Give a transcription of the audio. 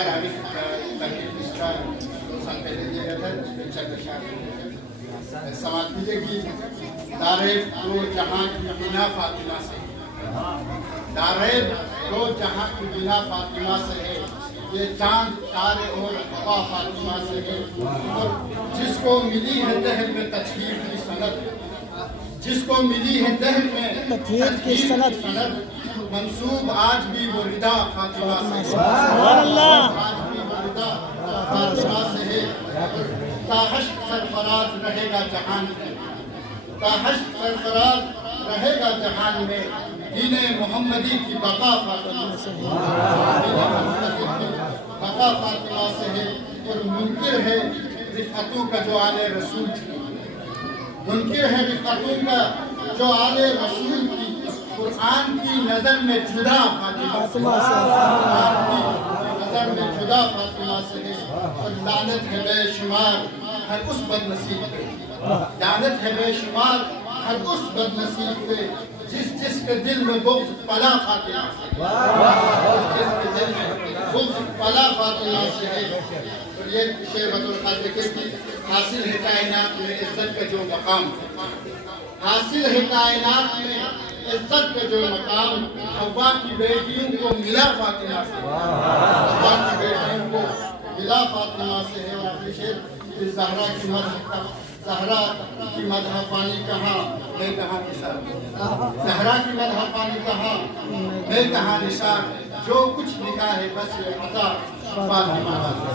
खैर अभी तकरीब इसका 2 साल पहले दिया गया था, उसमें चंद अशआर समाज कीजिए कि दारे दो जहां की बिना फातिमा से, दारे दो जहां की बिना फातिमा से है, ये चांद तारे और हवा फातिमा से है। और जिसको मिली है दहर में तजहीर की सनद, जिसको मिली है दहर में तजहीर की सनद, मंसूब आज भी वो रिदा फातिमा से, आज भी वो रिदा फातिमा से है। ताहश्र सरफराज रहेगा जहान में, ताहश्र सरफराज रहेगा जहान में, दीने मोहम्मदी की बका फातिमा से है, बका फातिमा से है। और मुनकिर है रिफ़अतों का जो आले रसूल थी, मुनकिर है रिफ़अतों का जो आले रसूल की, कुरान की नज़र में जुदा फातिमा से, कुरान की नज़र में जुदा फातिमा से है। और लानत है बेशुमार हर उस बदनसीब पे, लानत है बेशुमार हर उस बदनसीब पे, जिसके दिल में बुग़्ज़ पला फातिमा से, जिसके दिल में बुग़्ज़ पला फातिमा से है। और ये शेर बतौर ख़ास देखिए कि हासिल है कायनात में इज़्ज़त का जो मकाम, हासिल है कायनात में इज़्ज़त का जो मकाम, हव्वा की बेटियों को मिला फातिमा से, हव्वा की बेटियों को मिला फातिमा से है। और शेर ज़हरा की मदह, ज़हरा की मदह पानी कहाँ, मैं कहाँ निसार, ज़हरा की मदह पानी कहाँ, मैं कहाँ निसार, जो कुछ लिखा है बस ये अता फातिमा से।